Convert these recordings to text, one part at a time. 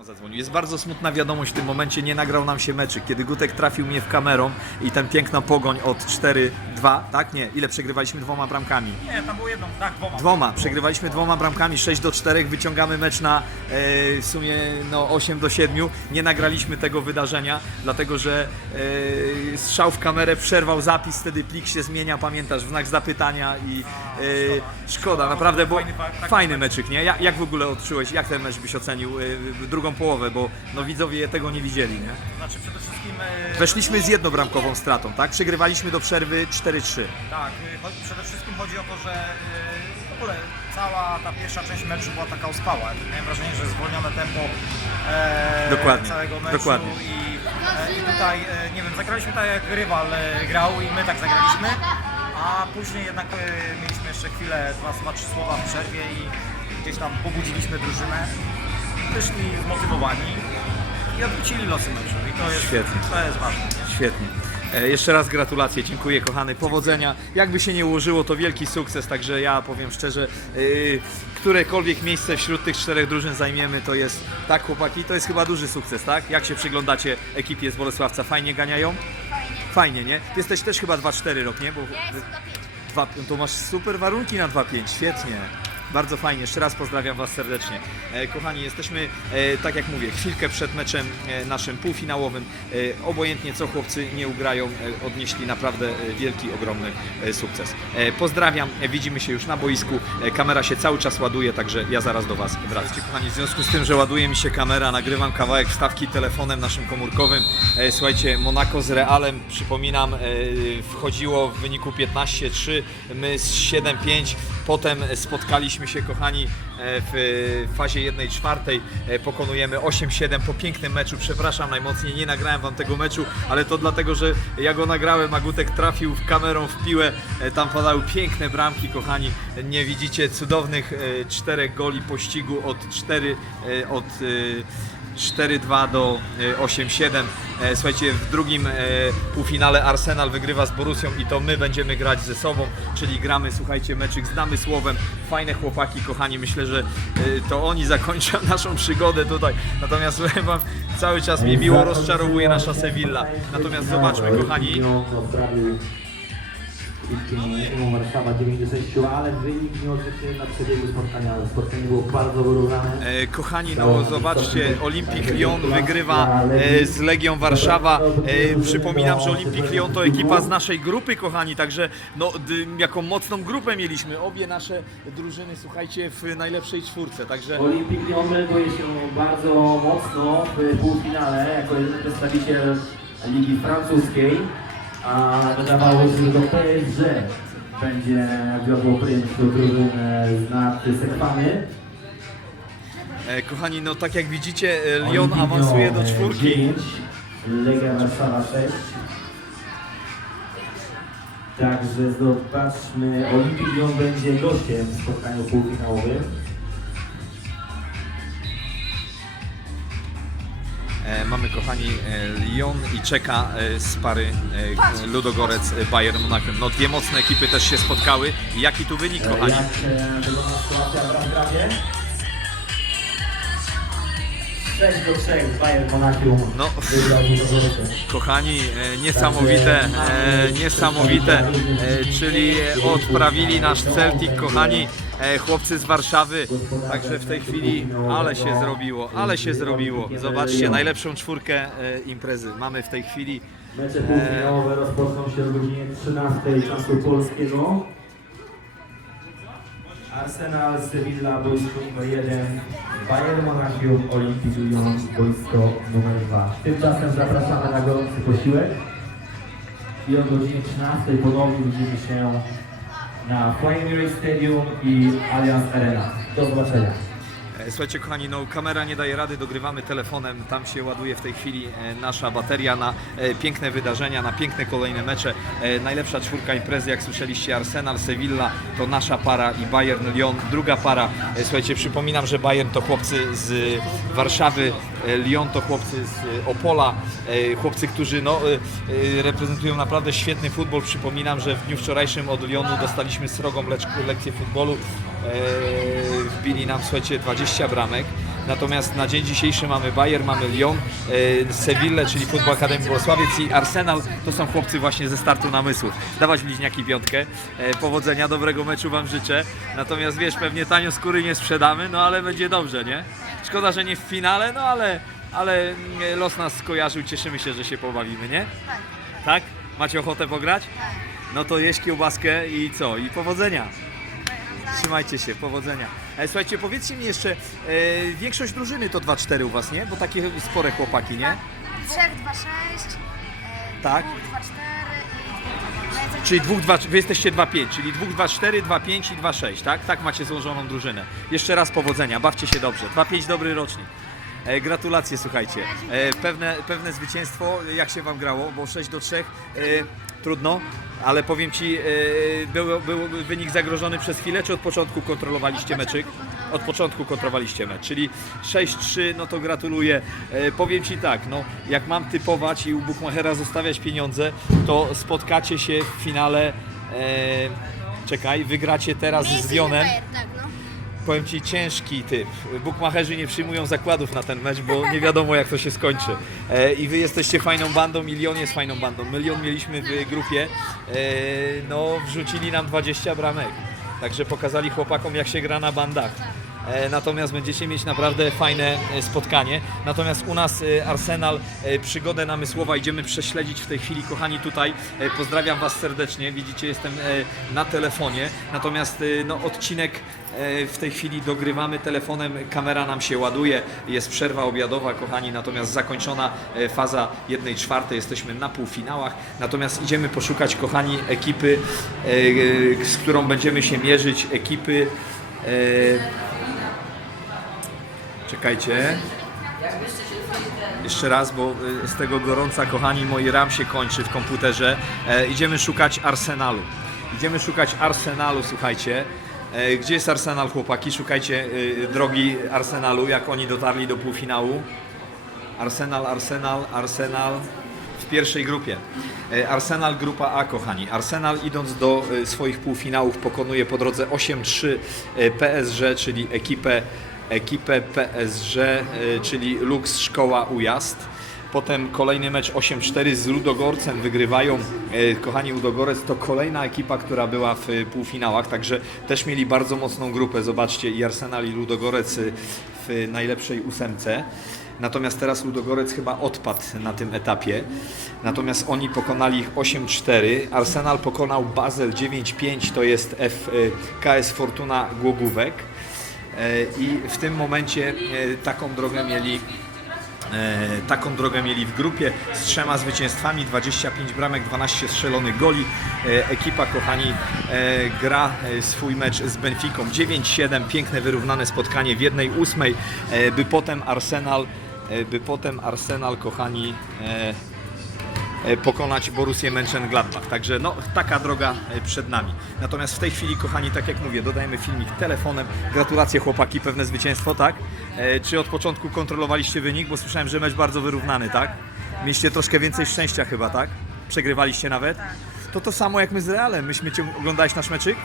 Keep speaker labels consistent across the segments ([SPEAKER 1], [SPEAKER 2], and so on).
[SPEAKER 1] telefon zadzwonił. Jest bardzo smutna wiadomość w tym momencie, nie nagrał nam się meczy. Kiedy Gutek trafił mnie w kamerą i ten piękna pogoń od 4-2, tak? Nie, ile przegrywaliśmy dwoma bramkami?
[SPEAKER 2] Nie, tam było jedną, tak, dwoma.
[SPEAKER 1] Dwoma, przegrywaliśmy dwoma bramkami, 6 do 4, wyciągamy mecz na e, w sumie no, 8 do 7. Nie nagraliśmy tego wydarzenia, dlatego że e, strzał w kamerę przerwał zapis, wtedy plik się zmienia, pamiętasz, w znak zapytania i e, szkoda, naprawdę, bo
[SPEAKER 2] Fajny
[SPEAKER 1] meczyk, nie? Jak, jak w ogóle odczułeś, jak ten mecz byś ocenił, e, drugą połowę, bo no, widzowie tego nie widzieli, nie?
[SPEAKER 2] Znaczy przede wszystkim... e,
[SPEAKER 1] Weszliśmy z jednobramkową stratą, tak? Przegrywaliśmy do przerwy 4-3.
[SPEAKER 2] Tak, y, cho- przede wszystkim chodzi o to, że y, w ogóle cała ta pierwsza część meczu była taka ospała. Miałem wrażenie, że zwolnione tempo e,
[SPEAKER 1] Dokładnie,
[SPEAKER 2] całego meczu
[SPEAKER 1] dokładnie.
[SPEAKER 2] I, e, i tutaj, e, nie wiem, zagraliśmy tak jak rywal e, grał i my tak zagraliśmy, a później jednak e, mieliśmy jeszcze chwilę, dwa, dwa, trzy słowa w przerwie i gdzieś tam pobudziliśmy drużynę, wyszli zmotywowani i odwrócili losy meczu i to jest,
[SPEAKER 1] Świetnie.
[SPEAKER 2] to jest ważne. nie?
[SPEAKER 1] Świetnie. E, Jeszcze raz gratulacje, dziękuję kochany, powodzenia. Jakby się nie ułożyło, to wielki sukces, także ja powiem szczerze, yy, którekolwiek miejsce wśród tych czterech drużyn zajmiemy, to jest, tak chłopaki, to jest chyba duży sukces, tak? Jak się przyglądacie ekipie z Bolesławca? Fajnie ganiają? Fajnie, nie? Ty jesteś też chyba 2-4 rok, nie? Bo
[SPEAKER 3] Ja jestem do pięciu.
[SPEAKER 1] dwa, to masz super warunki na 2-5, świetnie. Bardzo fajnie, jeszcze raz pozdrawiam Was serdecznie. E, kochani, jesteśmy, e, tak jak mówię, chwilkę przed meczem e, naszym półfinałowym. Obojętnie co chłopcy nie ugrają, odnieśli naprawdę wielki, ogromny sukces. Pozdrawiam, widzimy się już na boisku. Kamera się cały czas ładuje, także ja zaraz do Was wracam. Kochani, w związku z tym, że ładuje mi się kamera, nagrywam kawałek wstawki telefonem naszym komórkowym. Słuchajcie, Monaco z Realem, przypominam, wchodziło w wyniku 15-3, my z 7-5. Potem spotkaliśmy się, kochani, w fazie 1-4. E, Pokonujemy 8-7 po pięknym meczu. Przepraszam najmocniej, nie nagrałem wam tego meczu, ale to dlatego, że ja go nagrałem, a Gutek trafił kamerą w piłę. E, Tam padały piękne bramki, kochani. Nie widzicie cudownych e, czterech goli pościgu od 4 e, od e, 4-2 do e, 8-7. E, Słuchajcie, w drugim e, półfinale Arsenal wygrywa z Borusią i to my będziemy grać ze sobą, czyli gramy, słuchajcie, meczyk z Namysłowem. Fajne chłopaki, kochani, myślę, że e, to oni zakończą naszą przygodę tutaj. Natomiast powiem wam, cały czas mnie miło rozczarowuje nasza Sevilla. Natomiast zobaczmy, kochani,
[SPEAKER 4] Mimo Warszawa 96, ale wynik nie odzwierciedla przebiegu spotkania. Spotkanie było bardzo wyrównane.
[SPEAKER 1] E, Kochani, no zobaczcie, Olimpik Lyon wygrywa e, z Legią Warszawa. E, Przypominam, że Olimpik Lyon to ekipa z naszej grupy, kochani, także no, jaką mocną grupę mieliśmy. Obie nasze drużyny, słuchajcie, w najlepszej czwórce, także
[SPEAKER 4] Olimpik Lyon melduje się bardzo mocno w półfinale jako jedyny przedstawiciel Ligi Francuskiej, a wydawało się, że to PSG będzie wiodło prync do drużynę z nad Sekwany.
[SPEAKER 1] e, kochani, no tak jak widzicie, e, Lyon awansuje do czwórki.
[SPEAKER 4] 9, Legia Warszawa 6. Także zobaczmy, Olimpik Lyon będzie gościem w spotkaniu półfinałowym.
[SPEAKER 1] Kochani, e, Lyon i czeka e, z pary e, Ludogorec Bayern Monachium. No dwie mocne ekipy też się spotkały. Jaki tu wynik, kochani?
[SPEAKER 4] Jak 6 do 3 Bayern Monachium
[SPEAKER 1] No.
[SPEAKER 4] wygrał.
[SPEAKER 1] Kochani, e, niesamowite, e, niesamowite, e, czyli odprawili nasz Celtic, kochani, e, chłopcy z Warszawy, także w tej chwili, ale się zrobiło, ale się zrobiło, zobaczcie, najlepszą czwórkę e, imprezy mamy w tej chwili,
[SPEAKER 4] Mecze półfinałowe rozpoczną się o godzinie 13 czasu polskiego. Arsenal, Sevilla, boisko numer 1, Bayern Monachium, Olympique Lyon, boisko numer 2. Tymczasem zapraszamy na gorący posiłek i o godzinie 13 ponownie widzimy się na Flying Stadium i Allianz Arena. Do zobaczenia.
[SPEAKER 1] E, Słuchajcie kochani, no kamera nie daje rady, dogrywamy telefonem, tam się ładuje w tej chwili e, nasza bateria na e, piękne wydarzenia, na piękne kolejne mecze. Najlepsza czwórka imprezy, jak słyszeliście, Arsenal, Sevilla to nasza para i Bayern Lyon, druga para. Słuchajcie, przypominam, że Bayern to chłopcy z Warszawy, Lyon to chłopcy z Opola, chłopcy, którzy no, reprezentują naprawdę świetny futbol. Przypominam, że w dniu wczorajszym od Lyonu dostaliśmy srogą lekcję futbolu. E, Wbili nam, słuchajcie, 20 bramek. Natomiast na dzień dzisiejszy mamy Bayern, mamy Lyon, e, Seville, czyli Futbol Akademii Włosławiec i Arsenal. To są chłopcy właśnie ze startu namysłów. Dawać bliźniaki piątkę. E, powodzenia, dobrego meczu Wam życzę. Natomiast wiesz, pewnie tanio skóry nie sprzedamy, no ale będzie dobrze, nie? Szkoda, że nie w finale, no ale, ale mm, los nas skojarzył. Cieszymy się, że się pobawimy, nie?
[SPEAKER 3] Tak.
[SPEAKER 1] Tak? Macie ochotę pograć? No to jeść kiełbaskę i co? I powodzenia. Trzymajcie się, powodzenia. E, słuchajcie, powiedzcie mi jeszcze, e, większość drużyny to 2-4 u Was, nie? Bo takie spore chłopaki, nie?
[SPEAKER 3] 3, 2, 6,
[SPEAKER 1] Tak.
[SPEAKER 3] 2, 2, 4 i...
[SPEAKER 1] Czyli 2, 2, wy jesteście 2-5, czyli 2, 2, 4, 2, 5 i 2, 6, tak? Tak macie złożoną drużynę. Jeszcze raz powodzenia, bawcie się dobrze. 2, 5 dobry rocznik. E, gratulacje, słuchajcie. E, pewne, pewne zwycięstwo, jak się Wam grało, bo 6 do 3, e, trudno, ale powiem Ci, e, był, był wynik zagrożony przez chwilę, czy od początku kontrolowaliście meczyk? Od początku kontrolowaliście mecz, czyli 6-3, no to gratuluję. E, powiem Ci tak, no jak mam typować i u Bukmachera zostawiać pieniądze, to spotkacie się w finale, e, czekaj, wygracie teraz z Wionem. Powiem Ci, ciężki typ. Bukmacherzy nie przyjmują zakładów na ten mecz, bo nie wiadomo jak to się skończy. E, I Wy jesteście fajną bandą, Milion jest fajną bandą. Milion mieliśmy w grupie, e, no wrzucili nam 20 bramek. Także pokazali chłopakom jak się gra na bandach. E, Natomiast będziecie mieć naprawdę fajne e, spotkanie. Natomiast u nas e, Arsenal, przygodę namysłowa idziemy prześledzić w tej chwili, kochani tutaj. Pozdrawiam Was serdecznie. Widzicie, jestem na telefonie. Natomiast no, odcinek w tej chwili dogrywamy telefonem, kamera nam się ładuje, jest przerwa obiadowa, kochani, natomiast zakończona faza 1 czwartej, jesteśmy na półfinałach, natomiast idziemy poszukać, kochani, ekipy, z którą będziemy się mierzyć, ekipy Czekajcie. Jeszcze raz, bo y, z tego gorąca, kochani, moi RAM się kończy w komputerze. E, idziemy szukać Arsenalu. Idziemy szukać Arsenalu, słuchajcie. E, gdzie jest Arsenal, chłopaki? Szukajcie y, drogi Arsenalu, jak oni dotarli do półfinału. Arsenal, Arsenal, Arsenal w pierwszej grupie. E, Arsenal grupa A, kochani. Arsenal idąc do e, swoich półfinałów pokonuje po drodze 8-3 e, PSG, czyli ekipę, ekipę PSG, e, czyli Lux Szkoła Ujazd. Potem kolejny mecz 8-4 z Ludogorcem wygrywają. E, Kochani, Ludogorec to kolejna ekipa, która była w e, półfinałach, także też mieli bardzo mocną grupę. Zobaczcie, i Arsenal i Ludogorec w najlepszej ósemce. Natomiast teraz Ludogorec chyba odpadł na tym etapie. Natomiast oni pokonali ich 8-4. Arsenal pokonał Basel 9-5, to jest F, e, KS Fortuna Głogówek. E, I w tym momencie e, taką drogę mieli E, taką drogę mieli w grupie z trzema zwycięstwami, 25 bramek, 12 strzelonych goli. Ekipa, kochani, gra swój mecz z Benficą 9-7, piękne, wyrównane spotkanie w jednej ósmej, e, by potem Arsenal, by potem Arsenal, kochani, pokonać Borussię Mönchengladbach. Także no, taka droga e, przed nami. Natomiast w tej chwili, kochani, tak jak mówię, dodajemy filmik telefonem. Gratulacje chłopaki, pewne zwycięstwo, tak? E, Czy od początku kontrolowaliście wynik? Bo słyszałem, że mecz bardzo wyrównany, tak? Mieliście troszkę więcej szczęścia chyba, tak? Przegrywaliście nawet? To to samo jak my z Realem. Myśmy ciąg... Oglądałeś nasz meczyk?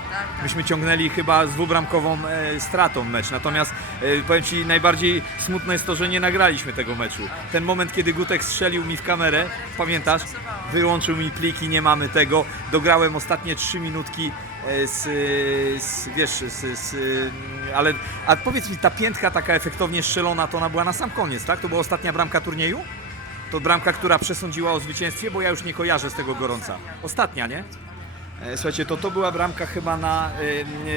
[SPEAKER 1] Myśmy ciągnęli chyba z dwubramkową e, stratą mecz. Natomiast e, powiem Ci, najbardziej smutne jest to, że nie nagraliśmy tego meczu. Ten moment, kiedy Gutek strzelił mi w kamerę, pamiętasz? Wyłączył mi pliki, nie mamy tego. Dograłem ostatnie trzy minutki e, z, z wiesz, z, z, ale a powiedz mi, ta piętka taka efektownie strzelona, to ona była na sam koniec, tak? To była ostatnia bramka turnieju? To bramka, która przesądziła o zwycięstwie, bo ja już nie kojarzę z tego gorąca. Ostatnia, nie? E, Słuchajcie, to to była bramka chyba na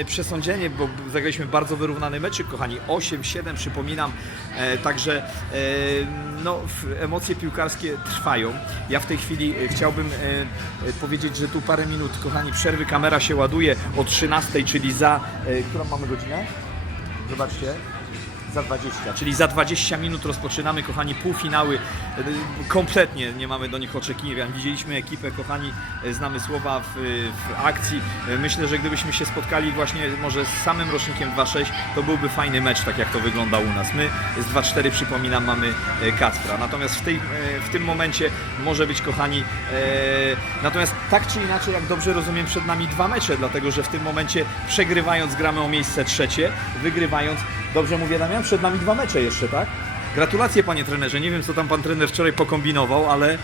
[SPEAKER 1] e, przesądzenie, bo zagraliśmy bardzo wyrównany meczyk, kochani. 8-7 przypominam, e, także no, emocje piłkarskie trwają. Ja w tej chwili chciałbym powiedzieć, że tu parę minut, kochani, przerwy, kamera się ładuje o 13, czyli za... E, którą mamy godzinę? Zobaczcie. Za 20, czyli za 20 minut rozpoczynamy, kochani, półfinały. E, Kompletnie nie mamy do nich oczekiwań. Widzieliśmy ekipę, kochani, e, znamy słowa w, w akcji. Myślę, że gdybyśmy się spotkali właśnie może z samym rocznikiem 2-6, to byłby fajny mecz, tak jak to wygląda u nas. My z 2-4, przypominam, mamy Kacpra. Natomiast w, tej, w tym momencie może być, kochani, e, natomiast tak czy inaczej, jak dobrze rozumiem, przed nami dwa mecze, dlatego że w tym momencie przegrywając gramy o miejsce trzecie, wygrywając Dobrze mówię, Damian? Przed nami dwa mecze jeszcze, tak? Gratulacje, panie trenerze. Nie wiem, co tam pan trener wczoraj pokombinował, ale e,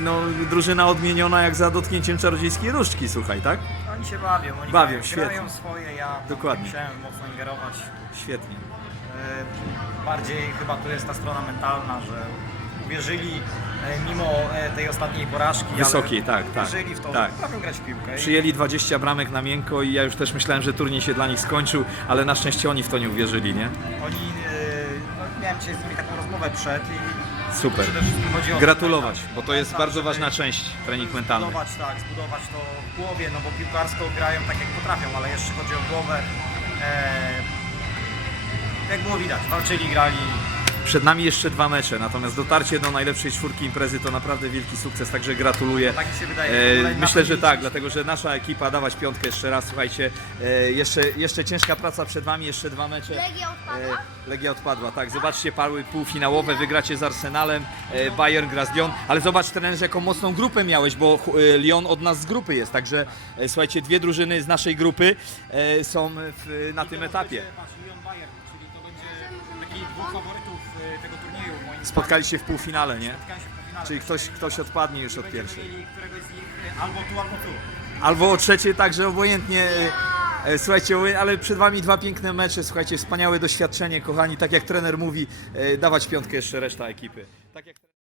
[SPEAKER 1] no, drużyna odmieniona jak za dotknięciem czarodziejskiej różdżki, słuchaj, tak?
[SPEAKER 2] Oni się bawią, oni
[SPEAKER 1] Bawią,
[SPEAKER 2] grają,
[SPEAKER 1] świetnie.
[SPEAKER 2] grają swoje, ja tam
[SPEAKER 1] Dokładnie.
[SPEAKER 2] nie musiałem mocno ingerować.
[SPEAKER 1] Świetnie.
[SPEAKER 2] E, Bardziej chyba tu jest ta strona mentalna, że uwierzyli e, mimo e, tej ostatniej porażki,
[SPEAKER 1] Wysokiej, tak, tak,
[SPEAKER 2] uwierzyli w to,
[SPEAKER 1] tak.
[SPEAKER 2] potrafią grać w piłkę.
[SPEAKER 1] Przyjęli 20 bramek na miękko i ja już też myślałem, że turniej się dla nich skończył, ale na szczęście oni w to nie uwierzyli, nie?
[SPEAKER 2] Oni, e, no, miałem dzisiaj z nimi taką rozmowę przed i
[SPEAKER 1] Super. Gratulować, bo to jest
[SPEAKER 2] mental,
[SPEAKER 1] bardzo ważna część, trening mentalny.
[SPEAKER 2] Zbudować, tak, zbudować to w głowie, no bo piłkarsko grają tak jak potrafią, ale jeszcze chodzi o głowę. E, jak było widać, walczyli, grali.
[SPEAKER 1] Przed nami jeszcze dwa mecze, natomiast dotarcie do najlepszej czwórki imprezy to naprawdę wielki sukces, także gratuluję.
[SPEAKER 2] Tak mi się wydaje.
[SPEAKER 1] E, myślę, że tak, dlatego że nasza ekipa, dawać piątkę jeszcze raz, słuchajcie, e, jeszcze, jeszcze ciężka praca przed Wami, jeszcze dwa mecze.
[SPEAKER 3] Legia odpadła?
[SPEAKER 1] E, Legia odpadła, tak. Zobaczcie, pały półfinałowe, wygracie z Arsenalem, e, Bayern gra z Lyon, ale zobacz trenerze, jaką mocną grupę miałeś, bo e, Lyon od nas z grupy jest, także e, słuchajcie, dwie drużyny z naszej grupy e, są w, na tym etapie.
[SPEAKER 2] Patrz, Lyon Bayern, taki dwóch faworytów e, tego turnieju. Moim.
[SPEAKER 1] Spotkali się w półfinale, nie?
[SPEAKER 2] Spotkali się w półfinale.
[SPEAKER 1] Czyli ktoś, ktoś odpadnie już od
[SPEAKER 2] Będziemy
[SPEAKER 1] pierwszej.
[SPEAKER 2] mieli któregoś z nich e, albo tu, albo tu.
[SPEAKER 1] Albo o trzecie, także obojętnie. e, e, Słuchajcie, ale przed Wami dwa piękne mecze, słuchajcie, wspaniałe doświadczenie, kochani, tak jak trener mówi, e, dawać piątkę jeszcze reszta ekipy. Tak jak...